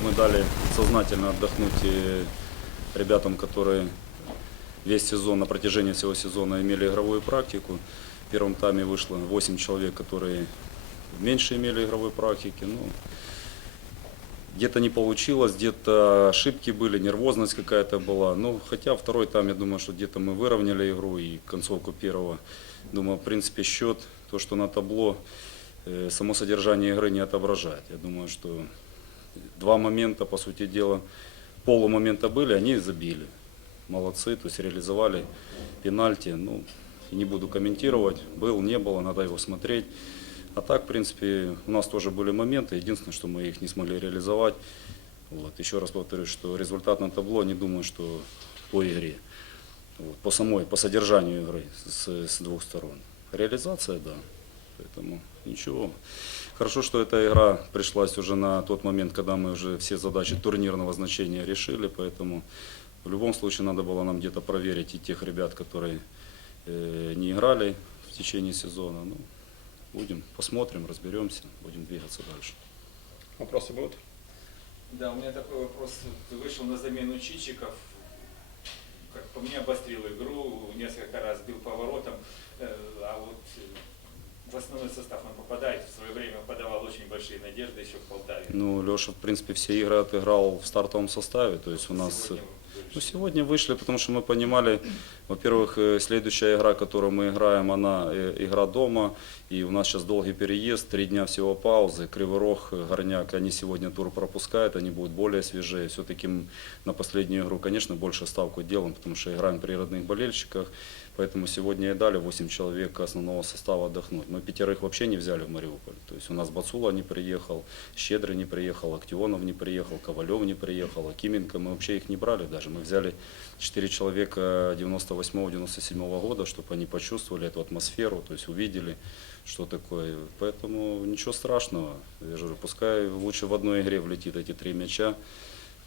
Мы дали сознательно отдохнуть ребятам, которые весь сезон, на протяжении всего сезона имели игровую практику. В первом тайме вышло 8 человек, которые меньше имели игровой практики. Ну, где-то не получилось, где-то ошибки были, нервозность какая-то была. Ну, хотя второй тайм, я думаю, что где-то мы выровняли игру и концовку первого. Думаю, в принципе, счет, то, что на табло, э, само содержание игры не отображает. Я думаю, что два момента, по сути дела, полумомента были, они забили. Молодцы, то есть реализовали пенальти. Ну, не буду комментировать, был, не было, надо его смотреть. А так, в принципе, у нас тоже были моменты. Единственное, что мы их не смогли реализовать. Вот. Еще раз повторюсь, что результат на табло, не думаю, что по игре. Вот. По самой, по содержанию игры с, с двух сторон. Реализация, да. Поэтому ничего. Хорошо, что эта игра пришлась уже на тот момент, когда мы уже все задачи турнирного значения решили, поэтому в любом случае надо было нам где-то проверить и тех ребят, которые э, не играли в течение сезона. Ну, будем, посмотрим, разберемся, будем двигаться дальше. Вопросы будут? Да, у меня такой вопрос. Ты вышел на замену Чичиков, как по мне обострил игру, несколько раз бил поворотом, в основной состав он попадает, в свое время подавал очень большие надежды еще в Полтаве. Ну, Леша, в принципе, все игры отыграл в стартовом составе, то есть у нас... Сегодня Ну, сегодня вышли, потому что мы понимали, во-первых, э, следующая игра, которую мы играем, она э, игра дома, и у нас сейчас долгий переезд, три дня всего паузы, Кривый Рог, э, Горняк, они сегодня тур пропускают, они будут более свежие. Все-таки на последнюю игру, конечно, больше ставку делаем, потому что играем при родных болельщиках, поэтому сегодня и дали 8 человек основного состава отдохнуть. Мы пятерых вообще не взяли в Мариуполь, то есть у нас Бацула не приехал, Щедрый не приехал, Актионов не приехал, Ковалев не приехал, Акименко, мы вообще их не брали даже, мы взяли 4 человека 98-97 года, чтобы они почувствовали эту атмосферу, то есть увидели, что такое. Поэтому ничего страшного. Я же говорю, пускай лучше в одной игре влетит эти три мяча.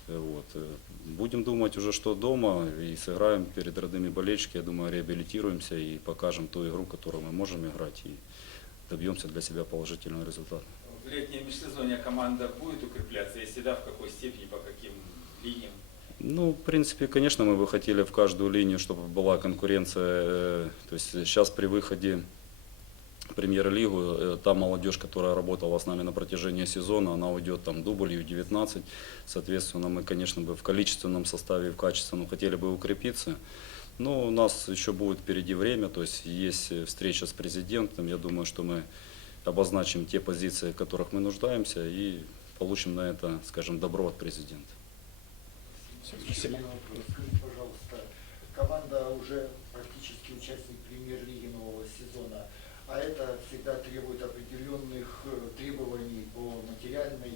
Э, Вот. Э, Будем думать уже, что дома, и сыграем перед родными болельщиками. Я думаю, реабилитируемся и покажем ту игру, которую мы можем играть, и добьемся для себя положительного результата. В летнем межсезонье команда будет укрепляться, если да, в какой степени, по каким линиям? Ну, в принципе, конечно, мы бы хотели в каждую линию, чтобы была конкуренция. э, То есть сейчас при выходе премьер-лигу, э, та молодежь, которая работала с нами на протяжении сезона, она уйдет там дубль, Ю-19. Соответственно, мы, конечно, бы в количественном составе и в качественном хотели бы укрепиться. Но у нас еще будет впереди время, то есть есть э, встреча с президентом. Я думаю, что мы обозначим те позиции, в которых мы нуждаемся, и получим на это, скажем, добро от президента. Спасибо. Скажите, пожалуйста, команда уже практически участник премьер-лиги нового сезона, а это всегда требует определенных э, требований по материальной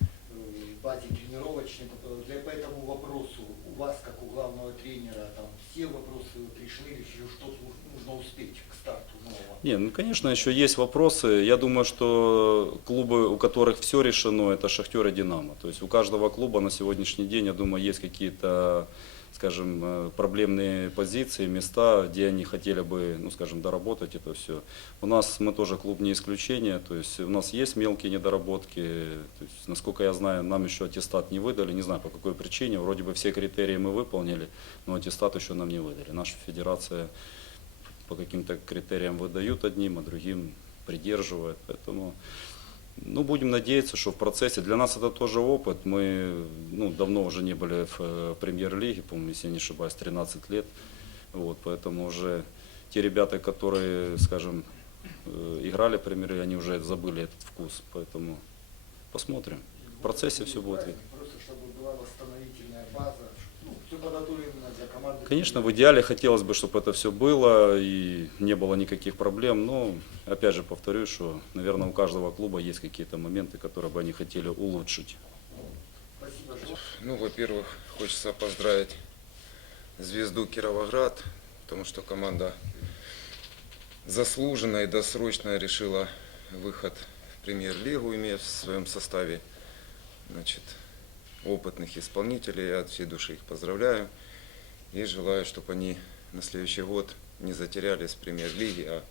э, базе тренировочной. Для по этому вопросу у вас, как у главного тренера, там все вопросы вот решены еще что-то нужно успеть к старту нового? Не, ну, конечно, еще есть вопросы. Я думаю, что клубы, у которых все решено, это Шахтер и Динамо. То есть у каждого клуба на сегодняшний день, я думаю, есть какие-то, скажем, э, проблемные позиции, места, где они хотели бы, ну, скажем, доработать это все. У нас мы тоже клуб не исключение, то есть у нас есть мелкие недоработки. То есть, насколько я знаю, нам еще аттестат не выдали, не знаю по какой причине. Вроде бы все критерии мы выполнили, но аттестат еще нам не выдали. Наша федерация по каким-то критериям выдают одним, а другим придерживает. Поэтому ну, будем надеяться, что в процессе. Для нас это тоже опыт. Мы ну, давно уже не были в э, премьер-лиге, по-моему, если я не ошибаюсь, 13 лет. Вот, поэтому уже те ребята, которые, скажем, э, играли в премьер они уже забыли этот вкус. Поэтому посмотрим. В процессе все будет видно. Просто чтобы была восстановительная база, ну, для команды. Конечно, в идеале хотелось бы, чтобы это все было и не было никаких проблем. Но, опять же, повторюсь, что, наверное, у каждого клуба есть какие-то моменты, которые бы они хотели улучшить. Ну, во-первых, хочется поздравить звезду Кировоград, потому что команда заслуженно и досрочно решила выход в премьер-лигу, имея в своем составе значит, опытных исполнителей. Я от всей души их поздравляю и желаю, чтобы они на следующий год не затерялись в премьер-лиге, а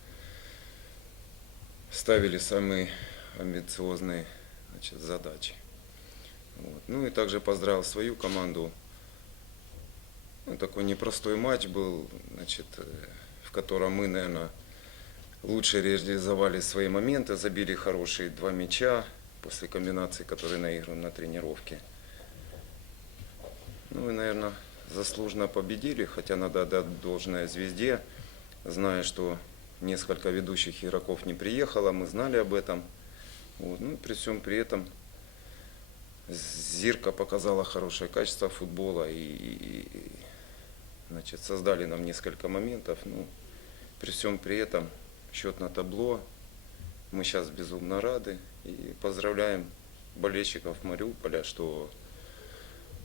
ставили самые амбициозные значит, задачи. Вот. Ну и также поздравил свою команду. Ну, такой непростой матч был, значит, э, в котором мы, наверное, лучше реализовали свои моменты, забили хорошие два мяча после комбинации, которые наиграны на тренировке. Ну и, наверное, заслуженно победили, хотя надо отдать должное звезде, зная, что несколько ведущих игроков не приехало, мы знали об этом. Вот. Ну, при всем при этом Зирка показала хорошее качество футбола и- и, значит, создали нам несколько моментов. Ну, при всем при этом счет на табло. Мы сейчас безумно рады и поздравляем болельщиков Мариуполя, что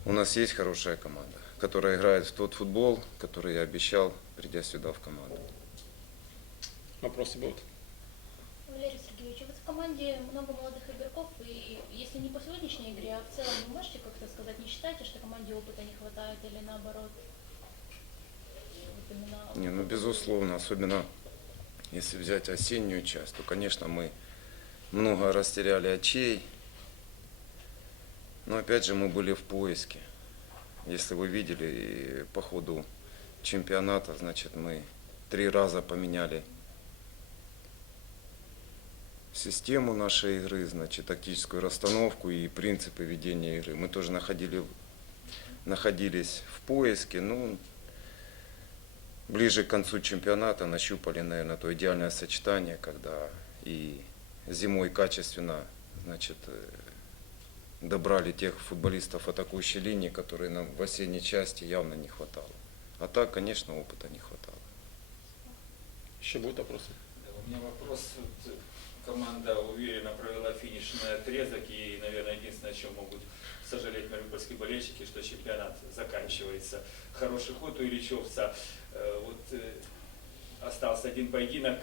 у нас есть хорошая команда, которая играет в тот футбол, который я обещал, придя сюда в команду. Вопросы будут? Валерий Сергеевич, вот в команде много молодых игроков, и если не по сегодняшней игре, а в целом, вы можете как-то сказать, не считаете, что команде опыта не хватает или наоборот? Вот именно Не, ну безусловно, особенно если взять осеннюю часть, то, конечно, мы много растеряли очей. Но опять же мы были в поиске. Если вы видели по ходу чемпионата, значит мы три раза поменяли систему нашей игры, значит, тактическую расстановку и принципы ведения игры. Мы тоже находили, находились в поиске, ну, ближе к концу чемпионата нащупали, наверное, то идеальное сочетание, когда и зимой качественно, значит, э, добрали тех футболистов атакующей линии, которые нам в осенней части явно не хватало. А так, конечно, опыта не хватало. Еще будут вопросы? Да, у меня вопрос. Э, Команда уверенно провела финишный отрезок и, наверное, единственное, о чем могут сожалеть мариупольские болельщики, что чемпионат заканчивается. Хороший ход у Ильичевца. Э, Вот э, остался один поединок,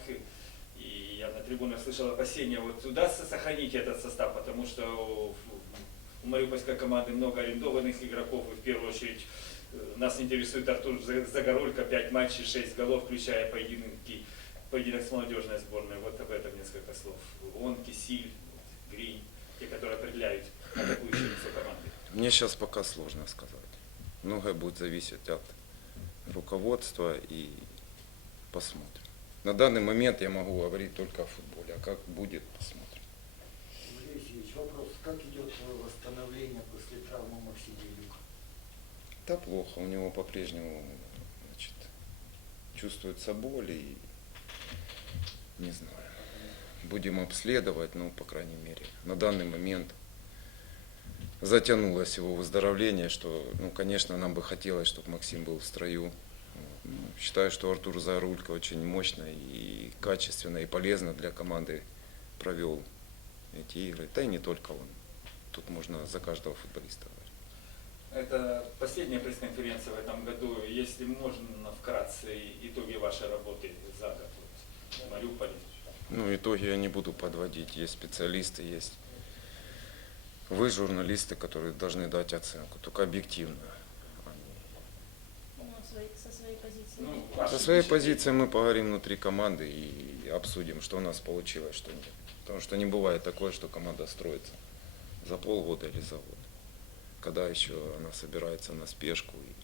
я на трибунах слышал опасения, вот удастся сохранить этот состав, потому что у- мариупольской команды много арендованных игроков, и в первую очередь э, нас интересует Артур За- Загорулько, 5 матчей, 6 голов, включая поединки, поединок с молодежной сборной. Вот об этом несколько слов. Он, Кисиль, Гринь, те, которые определяют атакующее лицо команды. Мне сейчас пока сложно сказать. Многое будет зависеть от руководства и посмотрим. На данный момент я могу говорить только о футболе, а как будет, посмотрим. Сергеевич, вопрос, как идет восстановление после травмы Максима Илюка? Да плохо, у него по-прежнему значит, чувствуется боль и не знаю. Будем обследовать, ну, по крайней мере, на данный момент затянулось его выздоровление, что, ну, конечно, нам бы хотелось, чтобы Максим был в строю. Считаю, что Артур Зарулько очень мощно и качественно и полезно для команды провел эти игры. Да и не только он. Тут можно за каждого футболиста говорить. Это последняя пресс-конференция в этом году. Если можно, вкратце итоги вашей работы за год вот, в Мариуполе. Ну, итоги я не буду подводить. Есть специалисты, есть вы, журналисты, которые должны дать оценку, только объективно. Свои- со своей позиции. Ну, Со своей позиции мы поговорим внутри команды и обсудим, что у нас получилось, что нет. Потому что не бывает такое, что команда строится за полгода или за год. Когда еще она собирается на спешку и